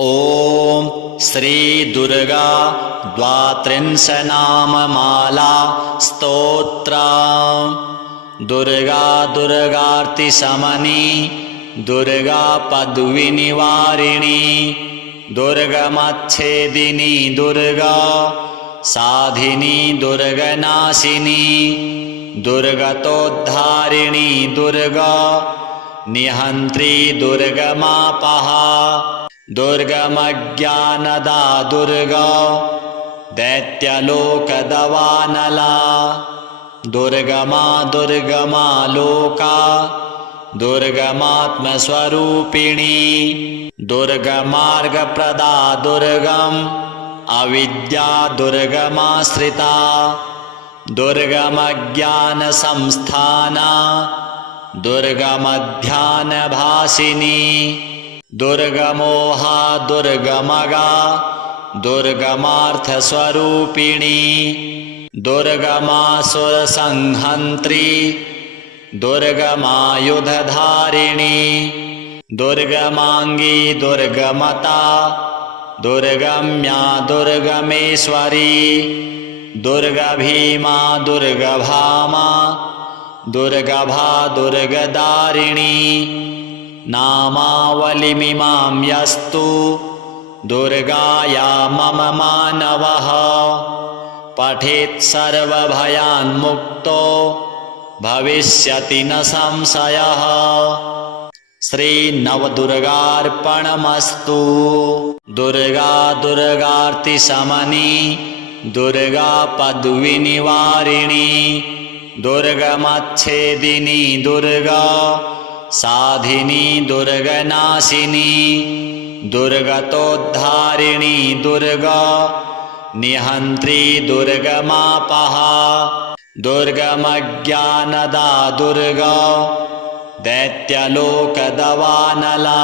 ॐ श्री दुर्गा द्वात्रिंशनाममाला स्तोत्र। दुर्गा दुर्गार्ति शमनी, दुर्गा पद्विनिवारिणी, दुर्गमच्छेदिनी दुर्गा, साधिनी दुर्गनाशिनी, दुर्गतोद्धारिणी दुर्गा, निहन्त्री दुर्गमापहा, दुर्गमज्ञानदा दुर्गा, दैत्यलोकदवानला, दुर्गमा दुर्गमा लोका, दुर्गमात्मस्वरूपिणी, दुर्गमार्गप्रदा दुर्गम, अविद्या दुर्गमाश्रिता, दुर्गमज्ञानसंस्थाना, दुर्गमध्यानभासिनी, दुर्गमोहा दुर्गमगा, दुर्गमार्थस्वरूपिणी, दुर्गमासुरसंहन्त्री, दुर्गमायुधधारिणी, दुर्गमांगी दुर्गमता, दुर्गम्या दुर्गमेश्वरी, दुर्गभीमा दुर्गभामा, दुर्गभा दुर्गदारिणी, नामावलिमिमां यस्तु दुर्गाया मम मानवः पठेत् सर्वभयान्मुक्तो भविष्यति न संशयः। श्री नवदुर्गार्पणमस्तु। दुर्गा दुर्गार्ति शमनी, दुर्गा पद्विनिवारिणी, दुर्गमच्छेदिनी दुर्गा, साधिनी दुर्गनाशिनी, दुर्गतोद्धारिणी दुर्गा, निहन्त्री दुर्गमापहा, दुर्गमज्ञानदा दुर्गा, दैत्यलोकदवानला,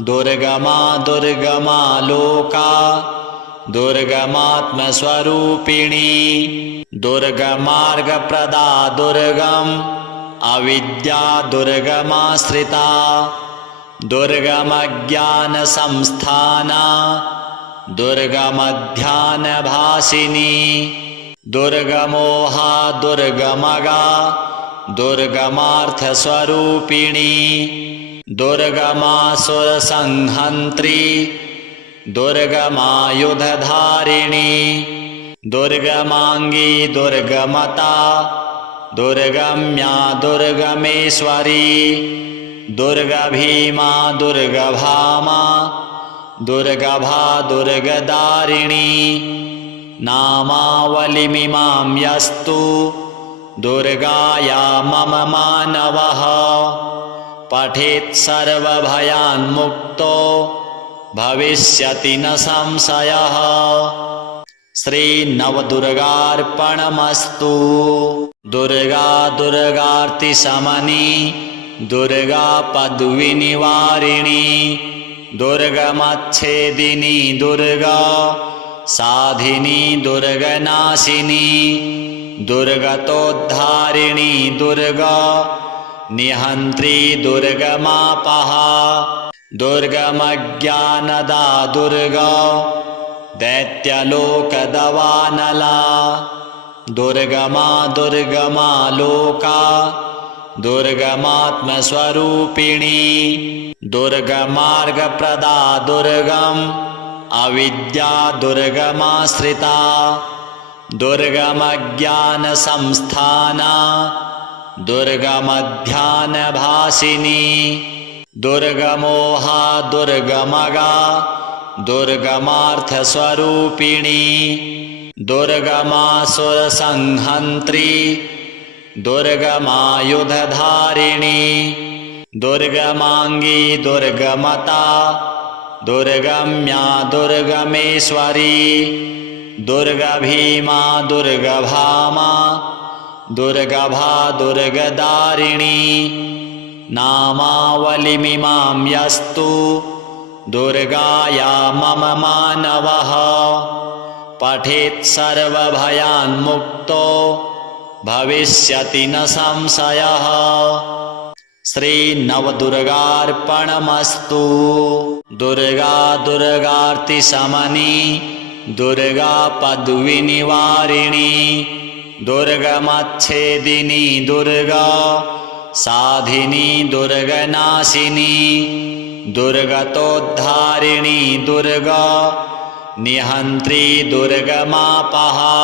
दुर्गमा दुर्गमा लोका, दुर्गमात्मस्वरूपिणी, दुर्गमार्गप्रदा दुर्गम, अविद्या दुर्गमाश्रिता, दुर्गमज्ञानसंस्थाना, दुर्गमध्यानभासिनी, दुर्गमोहा दुर्गमगा, दुर्गमार्थस्वरूपिणी, दुर्गमासुरसंहन्त्री, दुर्गमायुधधारिणी, दुर्गमांगी दुर्गमता, दुर्गम्या दुर्गमेश्वरी, दुर्गभीमा दुर्गभामा, दुर्गभा दुर्गदारिणी, नामावलिमिमां यस्तु दुर्गाया मम मानवः पठेत् सर्वभयान्मुक्तो भविष्यति न संशयः। श्री नवदुर्गार्पणमस्तु। दुर्गा दुर्गार्ति शमनी, दुर्गा पद्विनिवारिणी, दुर्गमच्छेदिनी दुर्गा, साधिनी दुर्गनाशिनी, दुर्गतोद्धारिणी दुर्गा, निहन्त्री दुर्गमापहा, दुर्गमज्ञानदा दुर्गा, दैत्यलोकदवानला, दुर्गमा दुर्गमा लोका, दुर्गमात्मस्वरूपिणी, दुर्गमार्गप्रदा दुर्गम, अविद्या दुर्गमाश्रिता, दुर्गमज्ञानसंस्थाना, दुर्गमध्यानभासिनी, दुर्गमोहा दुर्गमगा, दुर्गमार्थस्वरूपिणी, दुर्गमासुरसंहन्त्री, दुर्गमायुधधारिणी, दुर्गमांगी दुर्गमता, दुर्गम्या दुर्गमेश्वरी, दुर्गभीमा दुर्गभामा, दुर्गभा दुर्गदारिणी, नामावलिमिमां यस्तु दुर्गाया मम मानवः पठेत् सर्वभयान्मुक्तो भविष्यति न संशयः। श्री नवदुर्गार्पणमस्तु। दुर्गा दुर्गार्ति शमनी, दुर्गा पद्विनिवारिणी, दुर्गमच्छेदिनी दुर्गा, साधिनी दुर्गनाशिनी, दुर्गतोद्धारिणी दुर्गा, निहन्त्री दुर्गमापहा,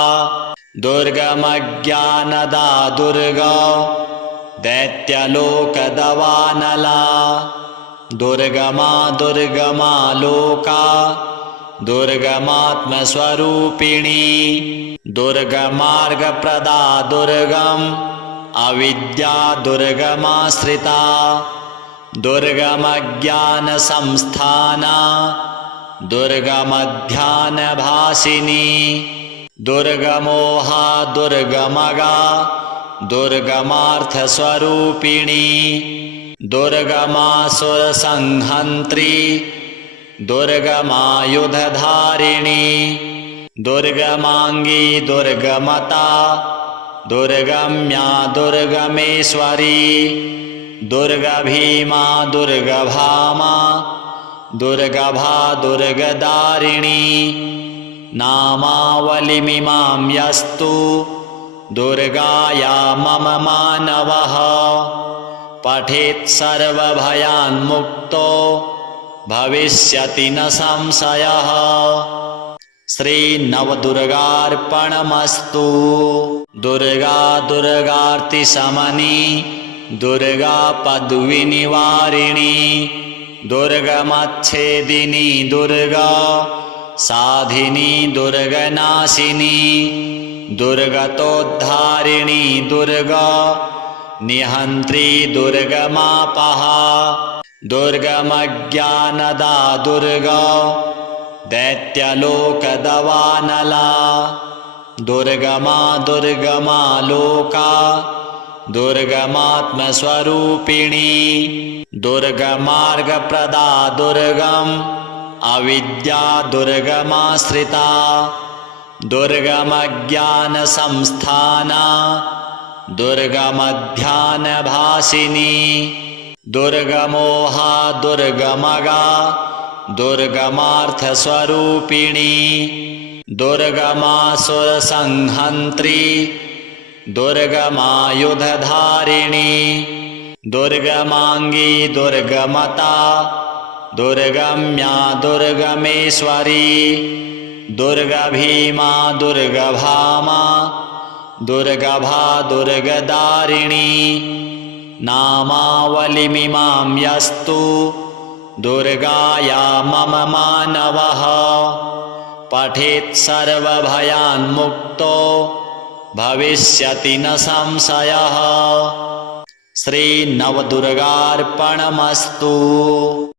दुर्गमज्ञानदा दुर्गा, दैत्यलोकदवानला, दुर्गमा दुर्गमा लोका, दुर्गमात्मस्वरूपिणी, दुर्गमार्गप्रदा दुर्गम, अविद्या दुर्गमाश्रिता, दुर्गमज्ञानसंस्थाना, दुर्गमध्यानभासिनी, दुर्गमोहा दुर्गमगा, दुर्गमार्थस्वरूपिणी, दुर्गमासुरसंहन्त्री, दुर्गमायुधधारिणी, दुर्गमांगी दुर्गमता, दुर्गम्या दुर्गमेश्वरी, दुर्गभीमा दुर्गभामा, दुर्गभा दुर्गदारिणी, नामावलिमिमां यस्तु दुर्गाया मम मानवः, पठेत् सर्वभयान्मुक्तो भविष्यति न संशयः। श्री नवदुर्गार्पणमस्तु। दुर्गा दुर्गार्ति शमनी, दुर्गा पद्विनिवारिणी, दुर्गमच्छेदिनी दुर्गा, साधिनी दुर्गनाशिनी, दुर्गतोद्धारिणी दुर्गा, निहन्त्री दुर्गमापहा, दुर्गमज्ञानदा दुर्गा, दैत्यलोकदवानला, दुर्गमा दुर्गमा लोका, दुर्गमात्मस्वरूपिणी, दुर्गमार्गप्रदा दुर्गम, अविद्या दुर्गमाश्रिता, दुर्गमज्ञानसंस्थाना, दुर्गमध्यानभासिनी, दुर्गमोहा दुर्गमगा, दुर्गमार्थस्वरूपिणी, दुर्गमासुरसंहन्त्री, दुर्गमायुधधारिणी, दुर्गमांगी दुर्गमता, दुर्गम्या दुर्गमेश्वरी, दुर्गभीमा दुर्गभामा, दुर्गभा दुर्गदारिणी, नामावलिमिमां यस्तु दुर्गाया मम मानवः, पठेत् सर्वभयान्मुक्तो भविष्यति न संशयः। श्री नवदुर्गार्पणमस्तु।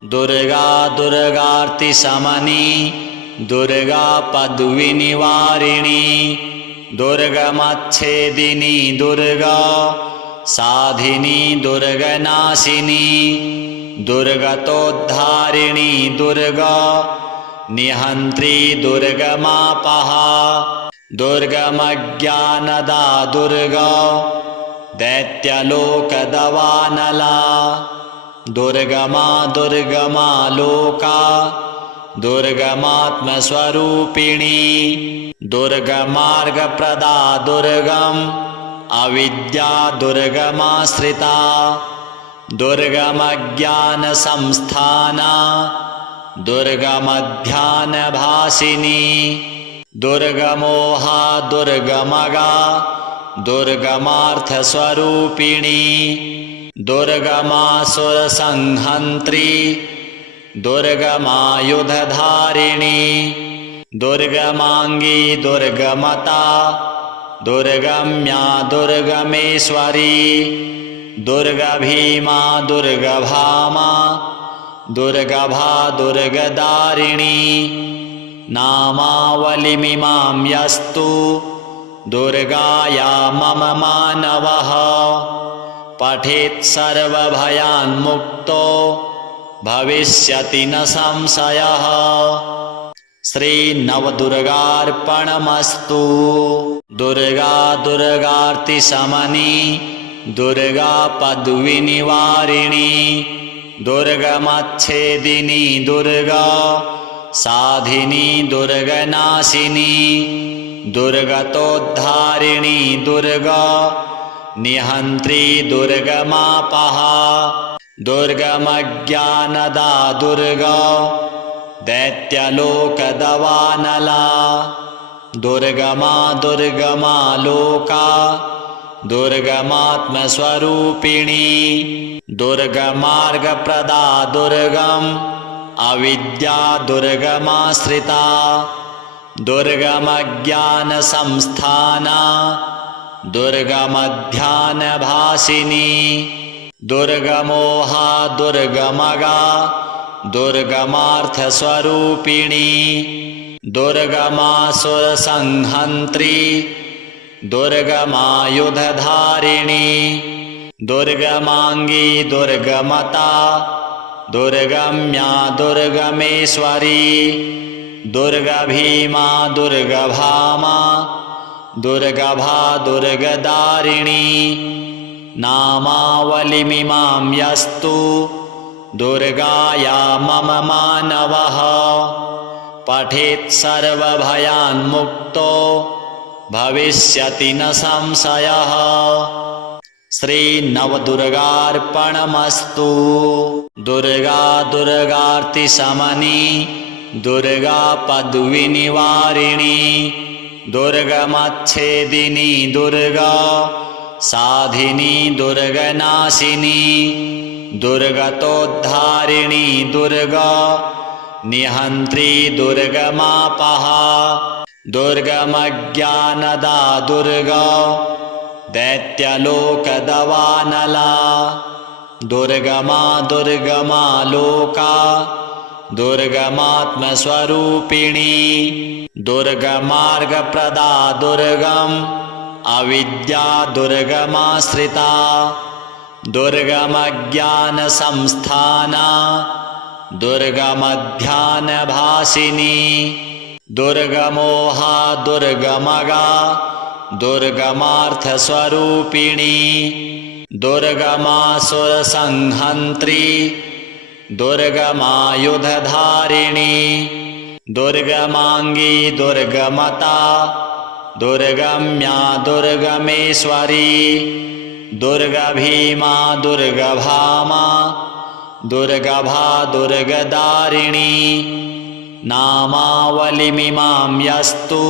दुर्गा दुर्गार्ति शमनी, दुर्गा पद्विनिवारिणी, दुर्गमच्छेदिनी दुर्गा, साधिनी दुर्गनाशिनी, दुर्गतोद्धारिणी दुर्गा, निहन्त्री दुर्गमापहा, दुर्गमज्ञानदा दुर्गा, दैत्यलोकदवानला, दुर्गमा दुर्गमा लोका, दुर्गमात्मस्वरूपिणी, दुर्गमार्गप्रदा दुर्गम, अविद्या दुर्गमाश्रिता, दुर्गमज्ञानसंस्थाना, दुर्गमध्यानभासिनी, दुर्गमोहा दुर्गमगा, दुर्गमार्थस्वरूपिणी, दुर्गमासुरसंहन्त्री, दुर्गमायुधधारिणी, दुर्गमांगी दुर्गमता, दुर्गम्या दुर्गमेश्वरी, दुर्गभीमा दुर्गभामा, दुर्गभा दुर्गदारिणी, नामावलिमिमां यस्तु दुर्गाया मम मानवः, पठेत् सर्वभयान्मुक्तो भविष्यति न संशयः। श्री नवदुर्गार्पणमस्तु। दुर्गा दुर्गार्ति शमनी, दुर्गा पद्विनिवारिणी दुर्गमच्छेदिनी दुर्गा साधिनी दुर्गनाशिनी दुर्गतोद्धारिणी दुर्गा निहन्त्री दुर्गमापहा दुर्गमज्ञानदा दुर्गा दैत्यलोकदवानला दुर्गमा दुर्गमा लोका दुर्गमात्मस्वरूपिणी दुर्गमार्गप्रदा दुर्गम अविद्या दुर्गमाश्रिता दुर्गमज्ञानसंस्थाना दुर्गमध्यानभासिनी दुर्गमोहा दुर्गमगा दुर्गमार्थस्वरूपिणी दुर्गमासुरसंहन्त्री दुर्गमायुधधारिणी दुर्गमांगी दुर्गमता दुर्गम्या दुर्गमेश्वरी दुर्गभीमा दुर्गभामा दुर्गभा दुर्गदारिणी नामावलिमिमां यस्तु दुर्गाया मम मानवः पठेत् सर्वभयान्मुक्तो भविष्यति न संशयः। श्रीनवदुर्गार्पणमस्तु। दुर्गा दुर्गार्तिशमनी दुर्गा पद्विनिवारिणी दुर्गमच्छेदिनी दुर्गा साधिनी दुर्गनाशिनी दुर्गतोद्धारिणी दुर्गा निहन्त्री दुर्गमापहा दुर्गमज्ञानदा दुर्गा दैत्यलोकदवानला दुर्गमा दुर्गमा लोका दुर्गमात्मस्वरूपिणी दुर्गमार्गप्रदा दुर्गम अविद्या दुर्गमाश्रिता दुर्गमज्ञानसंस्थाना दुर्गमध्यानभासिनी दुर्गमोहा दुर्गमगा दुर्गमार्थस्वरूपिणी दुर्गमासुरसंहन्त्री दुर्गमायुधधारिणी दुर्गमांगी दुर्गमता दुर्गम्या दुर्गमेश्वरी दुर्गभीमा दुर्गभामा दुर्गभा दुर्गदारिणी नामावलिमिमां यस्तु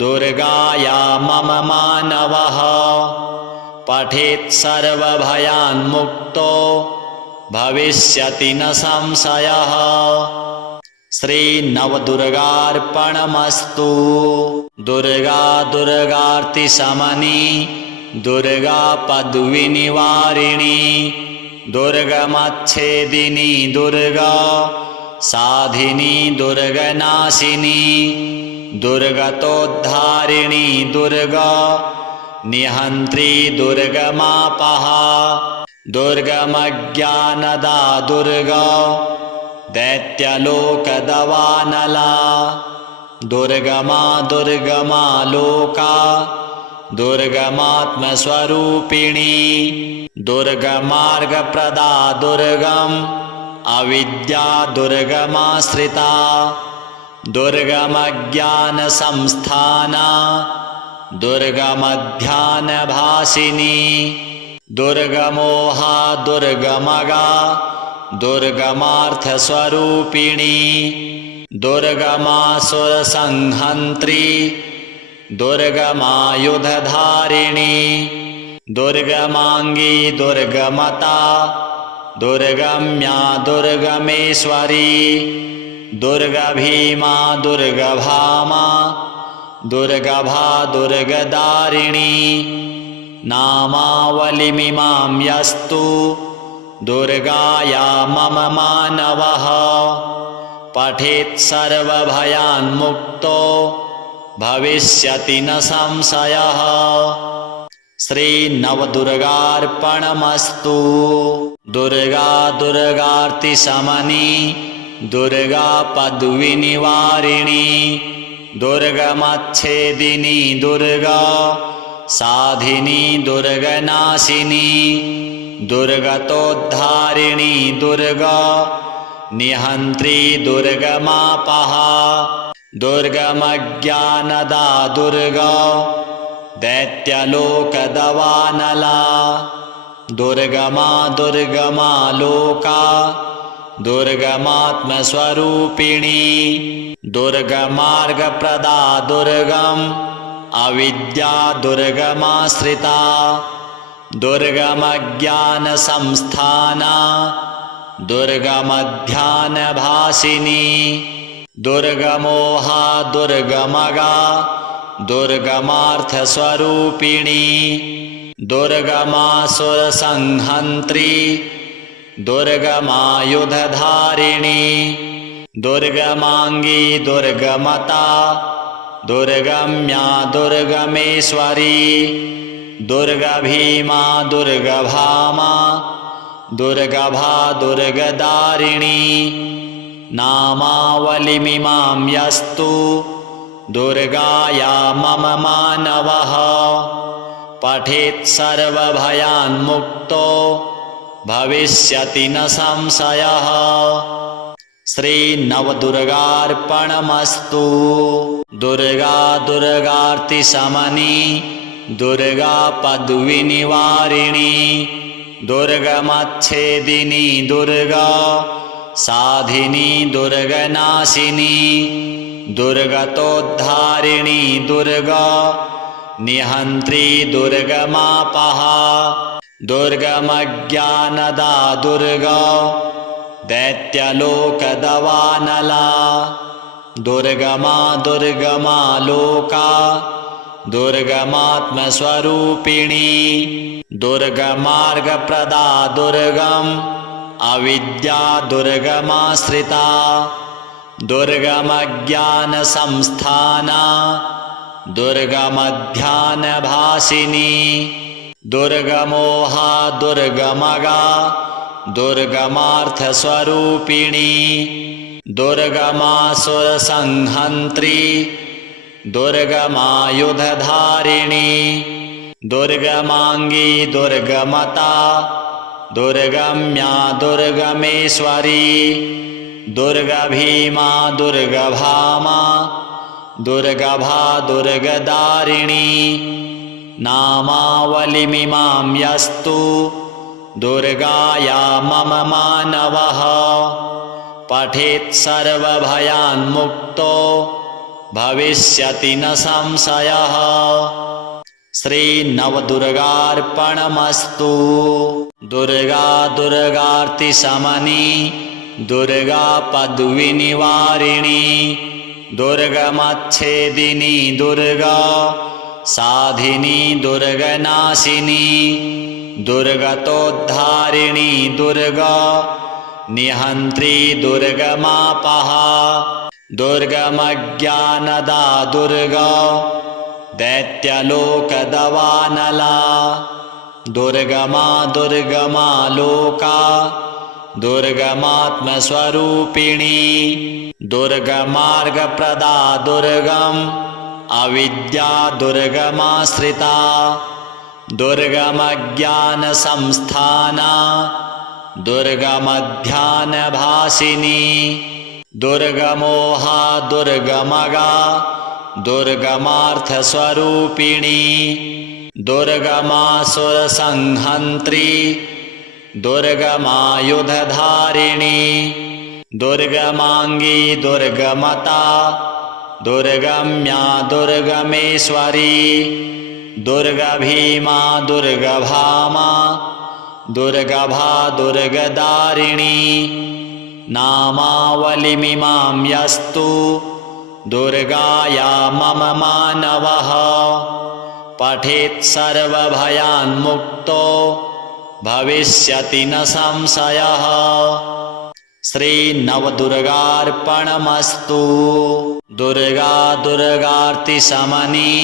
दुर्गाया मम मानवः पठेत् सर्वभयान्मुक्तो भविष्यति न संशयः। श्रीनवदुर्गार्पणमस्तु। दुर्गा दुर्गार्तिशमनी दुर्गा पद्विनिवारिणी दुर्गमच्छेदिनी दुर्गा साधिनी दुर्गनाशिनी दुर्गतोद्धारिणी दुर्गा निहन्त्री दुर्गमापहा दुर्गमज्ञानदा दुर्गा दैत्यलोकदवानला दुर्गमा दुर्गमा लोका दुर्गमात्मस्वरूपिणी दुर्गमार्गप्रदा दुर्गम अविद्या दुर्गमाश्रिता दुर्गमज्ञानसंस्थाना दुर्गमध्यानभासिनी दुर्गमोहा दुर्गमगा दुर्गमार्थस्वरूपिणी दुर्गमासुरसंहन्त्री दुर्गमायुधधारिणी दुर्गमांगी दुर्गमता दुर्गम्या दुर्गमेश्वरी दुर्गभीमा दुर्गभामा दुर्गभा दुर्गदारिणी नामावलिमिमां यस्तु दुर्गाया मम मानवः पठेत् सर्वभयान्मुक्तो भविष्यति न संशयः। श्रीनवदुर्गार्पणमस्तु। दुर्गा दुर्गार्तिशमनी दुर्गा पद्विनिवारिणी दुर्गमच्छेदिनी दुर्गा साधिनी दुर्गनाशिनी दुर्गतोद्धारिणी दुर्गा निहन्त्री दुर्गमापहा दुर्गमज्ञानदा दुर्गा दैत्यलोकदवानला दुर्गमा दुर्गमा लोका दुर्गमात्मस्वरूपिणी दुर्गमार्गप्रदा दुर्गम अविद्या दुर्गमाश्रिता दुर्गमज्ञानसंस्थाना दुर्गमध्यानभासिनी दुर्गमोहा दुर्गमगा दुर्गमार्थस्वरूपिणी दुर्गमासुरसंहन्त्री दुर्गमायुधधारिणी दुर्गमांगी दुर्गमता दुर्गम्या दुर्गमेश्वरी दुर्गभीमा दुर्गभामा दुर्गभा दुर्गदारिणी नामावलिमिमां यस्तु दुर्गाया मम मानवः पठेत् सर्वभयान्मुक्तो भविष्यति न संशयः। श्री नवदुर्गार्पणमस्तु। दुर्गा दुर्गार्ति शमनी दुर्गा पद्विनिवारिणी दुर्गमच्छेदिनी दुर्गा साधिनी दुर्गनाशिनी दुर्गतोद्धारिणी दुर्गा निहन्त्री दुर्गमापहा दुर्गमज्ञानदा दुर्गा दैत्यलोकदवानला दुर्गमा दुर्गमा लोका दुर्गमात्मस्वरूपिणी दुर्गमार्गप्रदा दुर्गम अविद्या दुर्गमाश्रिता दुर्गमज्ञानसंस्थाना दुर्गमध्यानभासिनी दुर्गमोहा दुर्गमगा दुर्गमार्थस्वरूपिणी दुर्गमासुरसंहन्त्री दुर्गमायुधधारिणी दुर्गमांगी दुर्गमता दुर्गम्या दुर्गमेश्वरी दुर्गभीमा दुर्गभामा दुर्गभा दुर्गदारिणी नामावलिमिमां यस्तु दुर्गाया मम मानवः पठेत् सर्वभयान्मुक्तो भविष्यति न संशयः। श्री नवदुर्गार्पणमस्तु। दुर्गा दुर्गार्ति शमनी दुर्गा पद्विनिवारिणी दुर्गमच्छेदिनी दुर्गा साधिनी दुर्गनाशिनी दुर्गतोद्धारिणी दुर्गा निहन्त्री दुर्गमापहा दुर्गमज्ञानदा दुर्गा दैत्यलोकदवानला दुर्गमा दुर्गमा लोका दुर्गमात्मस्वरूपिणी दुर्गमार्गप्रदा दुर्गम अविद्या दुर्गमाश्रिता दुर्गमज्ञानसंस्थाना दुर्गमध्यानभासिनी दुर्गमोहा दुर्गमगा दुर्गमार्थस्वरूपिणी दुर्गमासुरसंहन्त्री दुर्गमायुधधारिणी दुर्गमांगी दुर्गमता दुर्गम्या दुर्गमेश्वरी दुर्गभीमा दुर्गभामा दुर्गभा दुर्गदारिणी नामावलिमिमां यस्तु दुर्गाया मम मानवः पठेत् सर्वभयान्मुक्तो भविष्यति न संशयः। श्री नवदुर्गार्पणमस्तु। दुर्गा दुर्गार्ति शमनी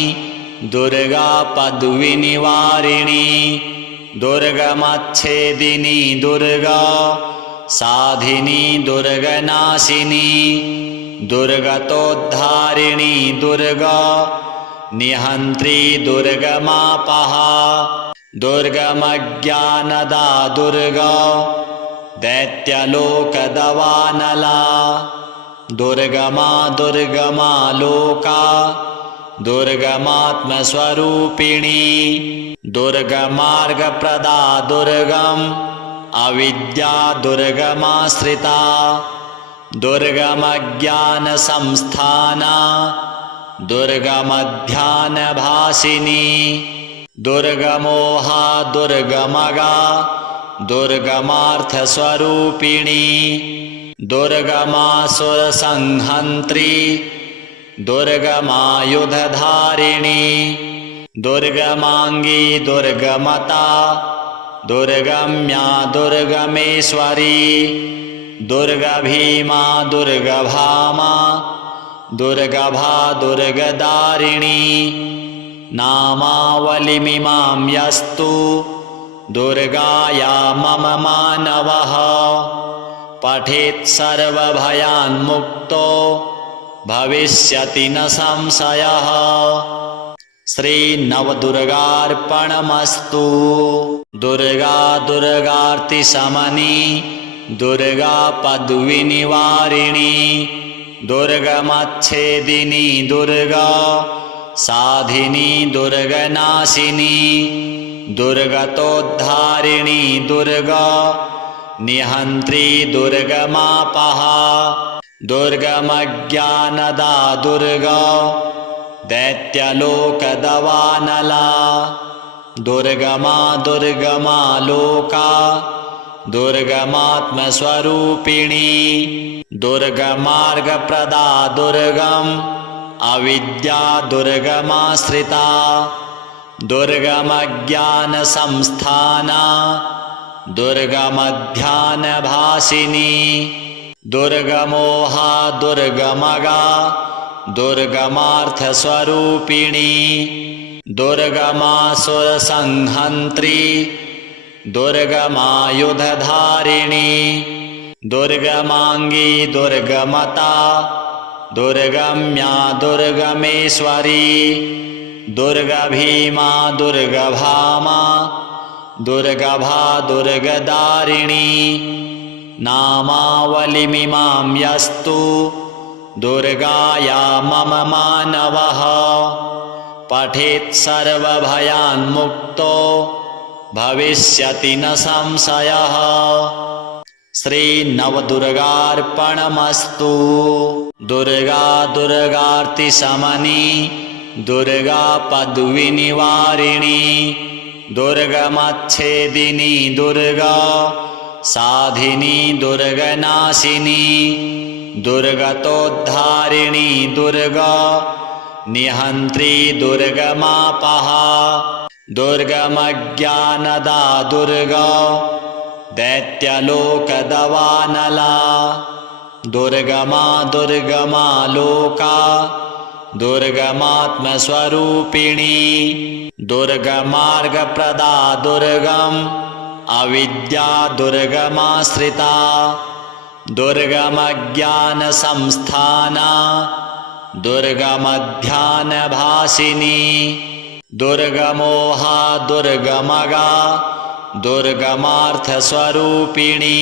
दुर्गा पद्विनिवारिणी दुर्गमच्छेदिनी दुर्गा साधिनी दुर्गनाशिनी दुर्गतोद्धारिणी दुर्गा निहन्त्री दुर्गमापः दुर्गमज्ञानदा दुर्गा दैत्यलोकदवानला दुर्गमा दुर्गमा लोका दुर्गमात्मस्वरूपिणी दुर्गमार्गप्रदा दुर्गम अविद्या दुर्गमाश्रिता दुर्गमज्ञानसंस्थाना दुर्गमध्यानभासिनी दुर्गमोहा दुर्गमगा दुर्गमार्थस्वरूपिणी दुर्गमासुरसंहन्त्री दुर्गमायुधधारिणी दुर्गमांगी दुर्गमता दुर्गम्या दुर्गमेश्वरी दुर्गभीमा दुर्गभामा दुर्गभा दुर्गदारिणी नामावलिमिमां यस्तु दुर्गाया मम मानवः पठेत् सर्वभयान्मुक्तो भविष्यति न संशयः। श्री नवदुर्गार्पणमस्तु। दुर्गा दुर्गार्ति शमनी दुर्गा पद्विनिवारिणी दुर्गमच्छेदिनी दुर्गा साधिनी दुर्गनाशिनी दुर्गतोद्धारिणी दुर्गा निहन्त्री दुर्गमापः दुर्गमज्ञानदा दुर्गा दैत्यलोकदवानला दुर्गमा दुर्गमा लोका दुर्गमात्मस्वरूपिणी दुर्गमार्गप्रदा दुर्गम अविद्या दुर्गमाश्रिता दुर्गमज्ञानसंस्थाना दुर्गमध्यानभासिनी दुर्गमोहा दुर्गमगा दुर्गमार्थस्वरूपिणी दुर्गमासुरसंहन्त्री दुर्गमायुधधारिणी दुर्गमांगी दुर्गमता दुर्गम्या दुर्गमेश्वरी दुर्गभीमा दुर्गभामा दुर्गभा दुर्गदारिणी नामावलिमिमां यस्तु दुर्गाया मम मानवः पठेत् सर्वभयान्मुक्तो भविष्यति न संशयः। श्री नवदुर्गार्पणमस्तु। दुर्गा दुर्गार्ति शमनी दुर्गा पद्विनिवारिणी दुर्गमच्छेदिनी दुर्गा साधिनी दुर्गनाशिनी दुर्गतोद्धारिणी दुर्गा निहन्त्री दुर्गमापः दुर्गमज्ञानदा दुर्गा दैत्यलोकदवानला दुर्गमा दुर्गमा लोका दुर्गमात्मस्वरूपिणी दुर्गमार्गप्रदा दुर्गम अविद्या दुर्गमाश्रिता दुर्गमज्ञानसंस्थाना दुर्गमध्यानभासिनी दुर्गमोहा दुर्गमगा दुर्गमार्थस्वरूपिणी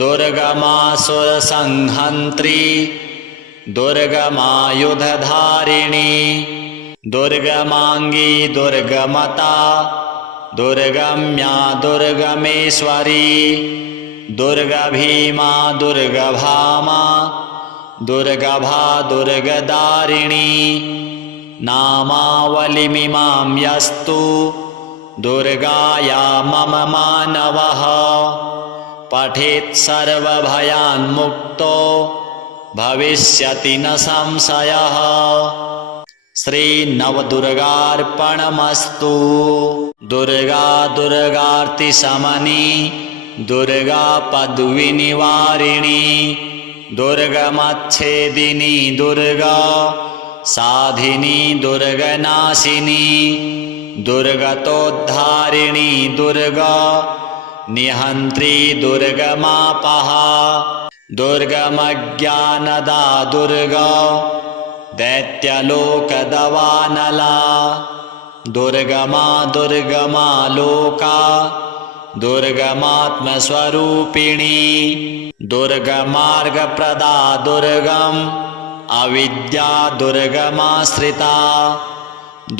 दुर्गमासुरसंहन्त्री दुर्गमायुधधारिणी दुर्गमांगी दुर्गमता दुर्गम्या दुर्गमेश्वरी दुर्गभीमा दुर्गभामा दुर्गभा दुर्गदारिणी नामावलिमिमां यस्तु दुर्गाया मम मानवः पठेत् सर्वभयान्मुक्तो भविष्यति न संशयः। श्री नवदुर्गार्पणमस्तु। दुर्गा दुर्गार्ति शमनी दुर्गा पद्विनिवारिणी दुर्गमच्छेदिनी दुर्गा साधिनी दुर्गनाशिनी दुर्गतोद्धारिणी दुर्गा निहन्त्री दुर्गमापः दुर्गमज्ञानदा दुर्गा दैत्यलोकदवानला दुर्गमा दुर्गमा लोका दुर्गमात्मस्वरूपिणी दुर्गमार्गप्रदा दुर्गम अविद्या दुर्गमाश्रिता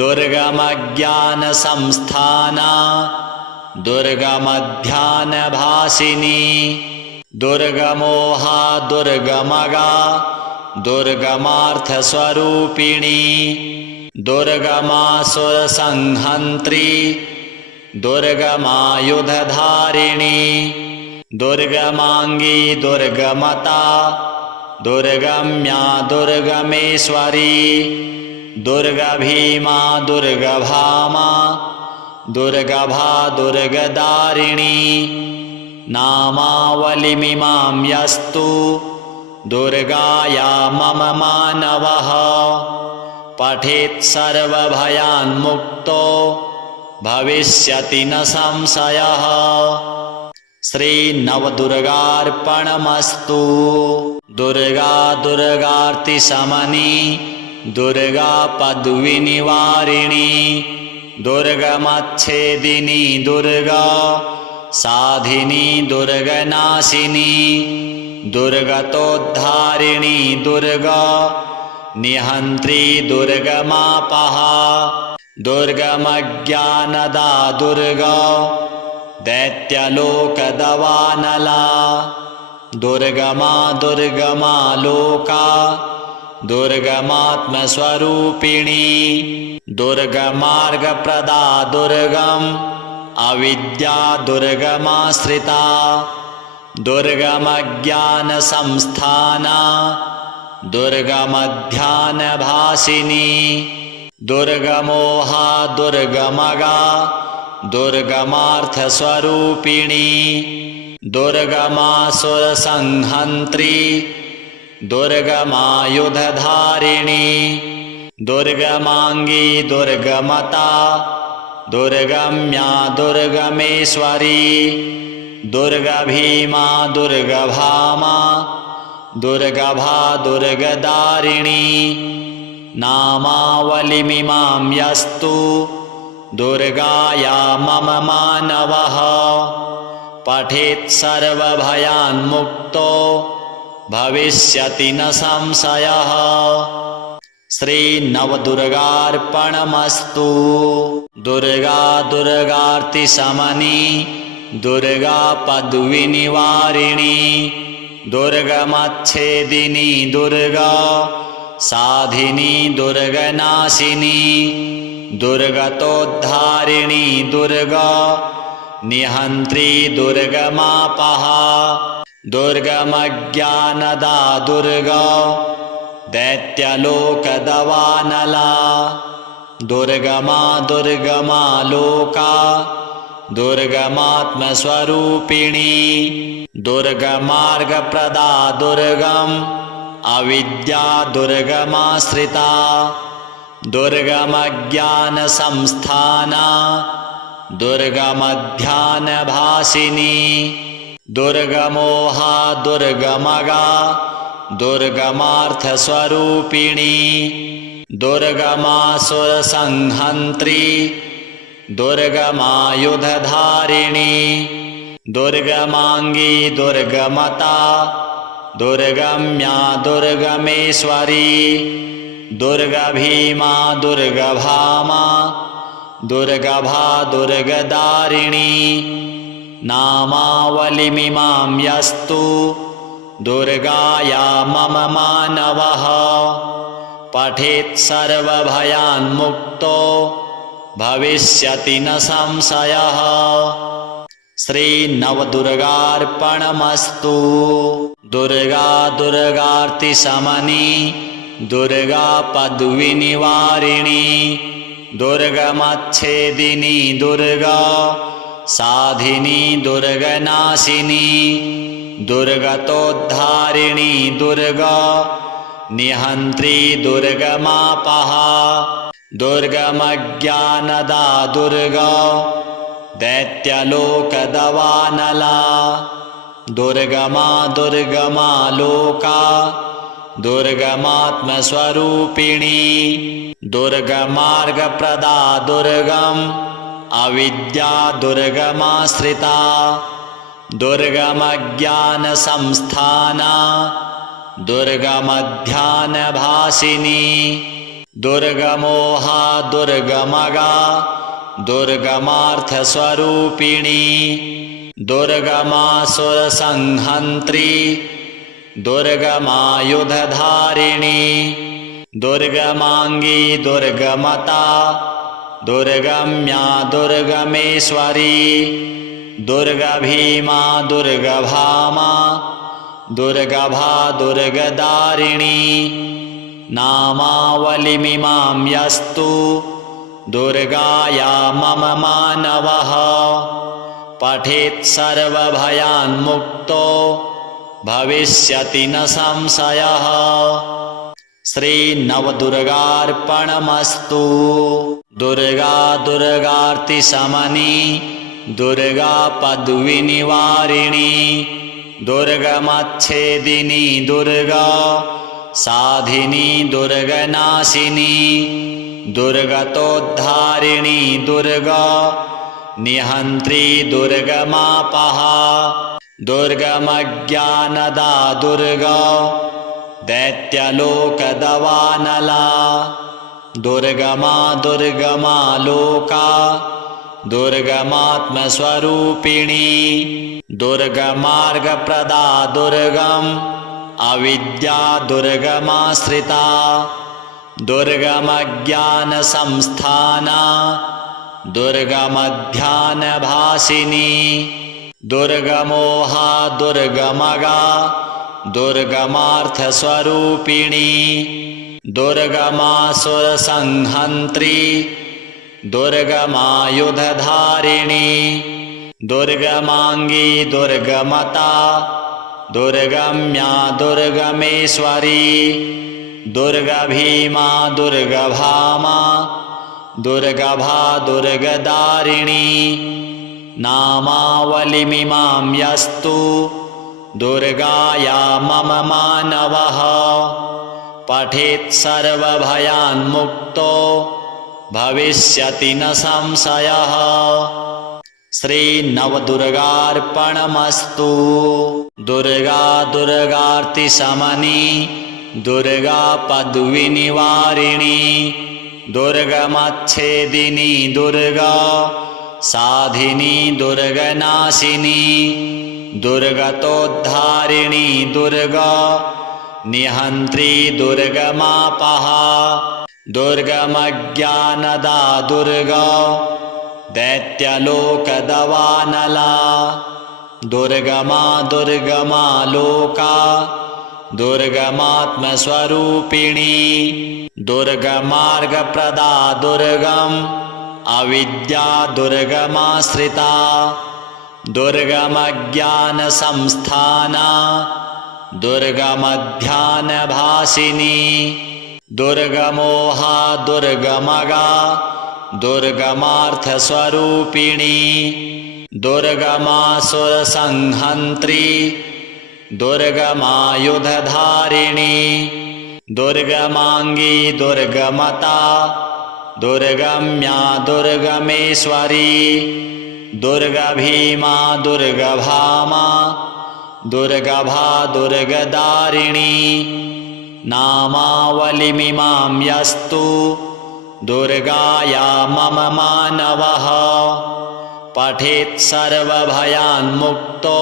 दुर्गमज्ञानसंस्थाना दुर्गमध्यानभासिनी दुर्गमोहा दुर्गमगा दुर्गमार्थस्वरूपिणी दुर्गमासुरसंहन्त्री दुर्गमायुधधारिणी दुर्गमांगी दुर्गमता दुर्गम्या दुर्गमेश्वरी दुर्गभीमा दुर्गभामा दुर्गभा दुर्गदारिणी नामावलिमिमां यस्तु दुर्गाया मम मानवः पठेत् सर्वभयान्मुक्तो भविष्यति न संशयः। श्रीनवदुर्गार्पणमस्तु। दुर्गा दुर्गार्तिशमनी दुर्गा पद्विनिवारिणी दुर्गमच्छेदिनी दुर्गा साधिनी दुर्गनाशिनी दुर्गतोद्धारिणी दुर्गा निहन्त्री दुर्गमापहा दुर्गमज्ञानदा दुर्गा दैत्यलोकदवानला दुर्गमा दुर्गमा लोका दुर्गमात्मस्वरूपिणी दुर्गमार्गप्रदा दुर्गम अविद्या दुर्गमाश्रिता दुर्गमज्ञानसंस्थाना दुर्गमध्यानभासिनी दुर्गमोहा दुर्गमगा दुर्गमार्थस्वरूपिणी दुर्गमासुरसंहन्त्री दुर्गमायुधधारिणी दुर्गमांगी दुर्गमता दुर्गम्या दुर्गमेश्वरी दुर्गभीमा दुर्गभामा दुर्गभा दुर्गदारिणी नामावलिमिमां यस्तु दुर्गाया मम मानवः पठेत् सर्वभयान्मुक्तो भविष्यति न संशयः। श्रीनवदुर्गार्पणमस्तु। दुर्गा दुर्गार्तिशमनी दुर्गा पद्विनिवारिणी दुर्गमच्छेदिनी दुर्गा साधिनी दुर्गनाशिनी दुर्गतोद्धारिणी दुर्गा निहन्त्री दुर्गमापहा दुर्गमज्ञानदा दुर्गा दैत्यलोकदवानला दुर्गमा दुर्गमा लोका दुर्गमात्मस्वरूपिणी दुर्गमार्गप्रदा दुर्गम अविद्या दुर्गमाश्रिता दुर्गमज्ञानसंस्थाना दुर्गमध्यानभासिनी दुर्गमोहा दुर्गमगा दुर्गमार्थस्वरूपिणी दुर्गमासुरसंहन्त्री दुर्गमायुधधारिणी दुर्गमांगी दुर्गमता दुर्गम्या दुर्गमेश्वरी दुर्गभीमा दुर्गभामा दुर्गभा दुर्गदारिणी नामावलिमिमां यस्तु दुर्गाया मम मानवः पठेत् सर्वभयान्मुक्तो भविष्यति न संशयः। श्रीनवदुर्गार्पणमस्तु। दुर्गा दुर्गार्तिशमनी दुर्गा पद्विनिवारिणी दुर्गमच्छेदिनी दुर्गा साधिनी दुर्गनाशिनी दुर्गतोद्धारिणी दुर्गा निहन्त्री दुर्गमापहा दुर्गमज्ञानदा दुर्गा दैत्यलोकदवानला दुर्गमा दुर्गमा लोका दुर्गमात्मस्वरूपिणी दुर्गमार्गप्रदा दुर्गम अविद्या दुर्गमाश्रिता दुर्गमज्ञानसंस्थाना दुर्गमध्यानभासिनी दुर्गमोहा दुर्गमगा दुर्गमार्थस्वरूपिणी दुर्गमासुरसंहन्त्री दुर्गमायुधधारिणी दुर्गमांगी दुर्गमता दुर्गम्या दुर्गमेश्वरी दुर्गभीमा दुर्गभामा दुर्गभा दुर्गदारिणी नामावलिमिमां यस्तु दुर्गाया मम मानवः पठेत् सर्वभयान्मुक्तो भविष्यति न संशयः। श्रीनवदुर्गार्पणमस्तु। दुर्गा दुर्गार्तिशमनी दुर्गा पद्विनिवारिणी दुर्गमच्छेदिनी दुर्गा साधिनी दुर्गनाशिनी दुर्गतोद्धारिणी दुर्गा निहन्त्री दुर्गमापहा दुर्गमज्ञानदा दुर्गा दैत्यलोकदवानला दुर्गमा दुर्गमा लोका दुर्गमात्मस्वरूपिणी दुर्गमार्गप्रदा दुर्गम अविद्या दुर्गमाश्रिता दुर्गमज्ञानसंस्थाना दुर्गमध्यानभासिनी दुर्गमोहा दुर्गमगा दुर्गमार्थस्वरूपिणी दुर्गमासुरसंहन्त्री दुर्गमायुधधारिणी दुर्गमांगी दुर्गमता दुर्गम्या दुर्गमेश्वरी दुर्गभीमा दुर्गभामा दुर्गभा दुर्गदारिणी नामावलिमिमां यस्तु दुर्गाया मम मानवः पठेत् सर्वभयान्मुक्तो भविष्यति न संशयः। श्रीनवदुर्गार्पणमस्तु। दुर्गा दुर्गार्तिशमनी दुर्गा पद्विनिवारिणी दुर्गमच्छेदिनी दुर्गा साधिनी दुर्गनाशिनी दुर्गतोद्धारिणी दुर्गा निहन्त्री दुर्गमापहा दुर्गमज्ञानदा दुर्गा दैत्यलोकदवानला दुर्गमा दुर्गमा लोका दुर्गमात्मस्वरूपिणी दुर्गमार्गप्रदा दुर्गम अविद्या दुर्गमाश्रिता दुर्गमज्ञानसंस्थाना दुर्गमध्यानभासिनी दुर्गमोहा दुर्गमगा दुर्गमार्थस्वरूपिणी दुर्गमासुरसंहन्त्री दुर्गमायुधधारिणी दुर्गमांगी दुर्गमता दुर्गम्या दुर्गमेश्वरी दुर्गभीमा दुर्गभामा दुर्गभा दुर्गदारिणी नामावलिमिमां यस्तु दुर्गाया मम मानवः पठेत् सर्वभयान्मुक्तो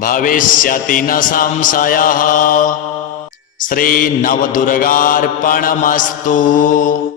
भविष्यति न संशयः। श्रीनवदुर्गार्पणमस्तु।